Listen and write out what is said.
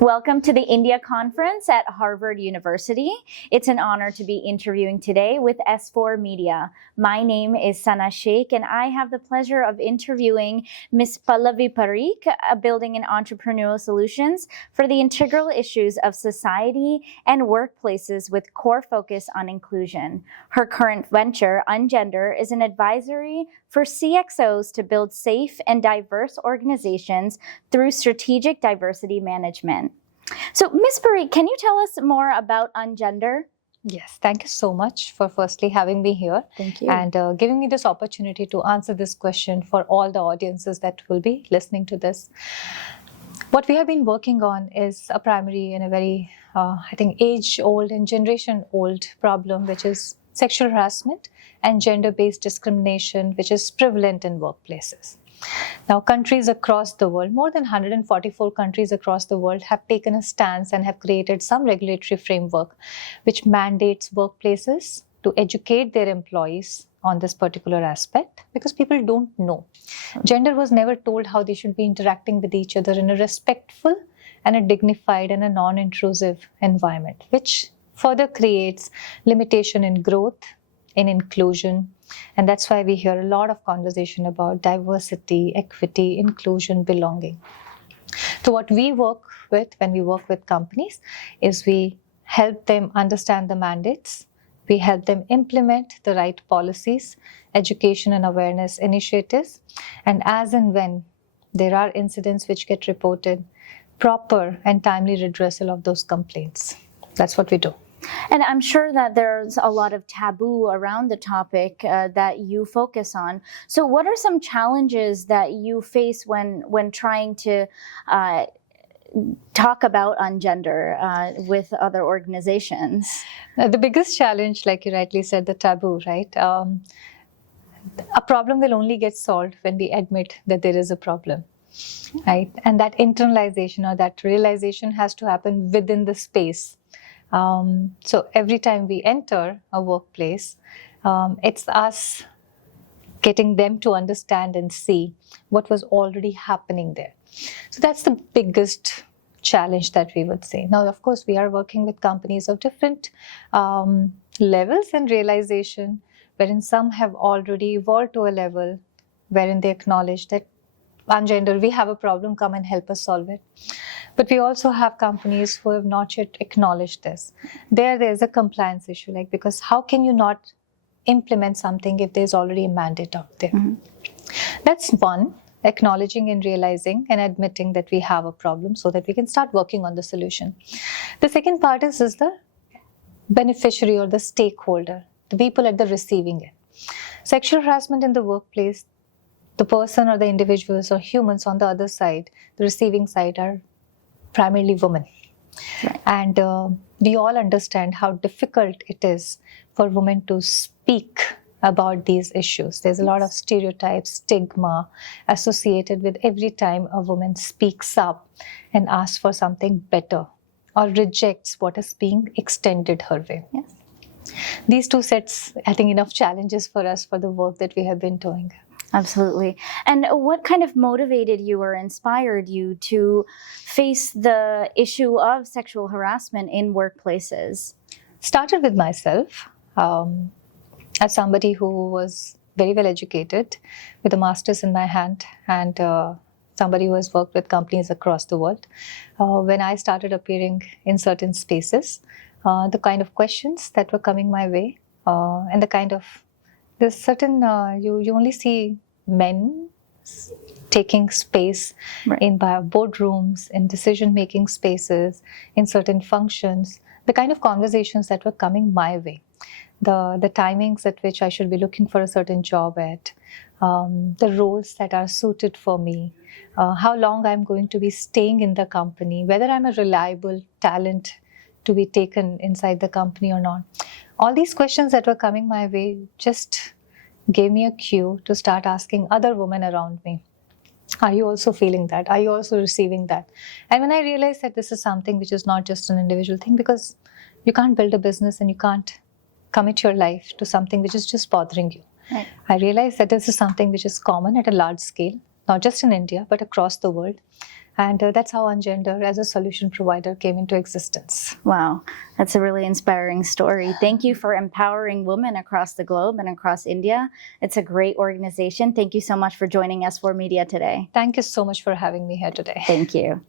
Welcome to the India Conference at Harvard University. It's an honor to be interviewing today with S4 Media. My name is Sana Sheikh, and I have the pleasure of interviewing Ms. Pallavi Pareek, building an entrepreneurial solutions for the integral issues of society and workplaces with core focus on inclusion. Her current venture, Ungender, is an advisory for CXOs to build safe and diverse organizations through strategic diversity management. So, Ms. Pareek, can you tell us more about Ungender? Yes, thank you so much for firstly having me here. Thank you. And giving me this opportunity to answer this question for all the audiences that will be listening to this. What we have been working on is a primary and a very, age-old and generation-old problem, which is sexual harassment and gender-based discrimination, which is prevalent in workplaces. Now, countries across the world, more than 144 countries across the world have taken a stance and have created some regulatory framework which mandates workplaces to educate their employees on this particular aspect because people don't know. Gender was never told how they should be interacting with each other in a respectful and a dignified and a non-intrusive environment, which further creates limitation in growth, in inclusion. And that's why we hear a lot of conversation about diversity, equity, inclusion, belonging. So what we work with when we work with companies is we help them understand the mandates. We help them implement the right policies, education and awareness initiatives. And as and when there are incidents which get reported, proper and timely redressal of those complaints. That's what we do. And I'm sure that there's a lot of taboo around the topic that you focus on. So what are some challenges that you face when trying to talk about Ungender with other organizations? The biggest challenge, like you rightly said, the taboo, right? A problem will only get solved when we admit that there is a problem, right? And that internalization or that realization has to happen within the space. So every time we enter a workplace, it's us getting them to understand and see what was already happening there. So that's the biggest challenge that we would say. Now, of course, we are working with companies of different levels and realization, wherein some have already evolved to a level wherein they acknowledge that Ungender, we have a problem, come and help us solve it. But we also have companies who have not yet acknowledged this. There's a compliance issue, because how can you not implement something if there's already a mandate out there? Mm-hmm. That's one, acknowledging and realizing and admitting that we have a problem so that we can start working on the solution. The second part is the beneficiary or the stakeholder, the people at the receiving end. Sexual harassment in the workplace, the person or the individuals or humans on the other side, the receiving side, are primarily women. Right. And we all understand how difficult it is for women to speak about these issues. There's a lot of stereotypes, stigma associated with every time a woman speaks up and asks for something better or rejects what is being extended her way. Yes. These two sets, I think, enough challenges for us for the work that we have been doing. Absolutely. And what kind of motivated you or inspired you to face the issue of sexual harassment in workplaces? Started with myself, as somebody who was very well educated with a master's in my hand and somebody who has worked with companies across the world. When I started appearing in certain spaces, the kind of questions that were coming my way and the kind of there's certain, you only see men taking space right. in boardrooms, in decision-making spaces, in certain functions, the kind of conversations that were coming my way, the timings at which I should be looking for a certain job at, the roles that are suited for me, how long I'm going to be staying in the company, whether I'm a reliable talent to be taken inside the company or not. All these questions that were coming my way just gave me a cue to start asking other women around me, are you also feeling that? Are you also receiving that? And when I realized that this is something which is not just an individual thing, because you can't build a business and you can't commit your life to something which is just bothering you. Right. I realized that this is something which is common at a large scale not just in India, but across the world. And that's how Ungender as a solution provider came into existence. Wow, that's a really inspiring story. Thank you for empowering women across the globe and across India. It's a great organization. Thank you so much for joining S4 Media today. Thank you so much for having me here today. Thank you.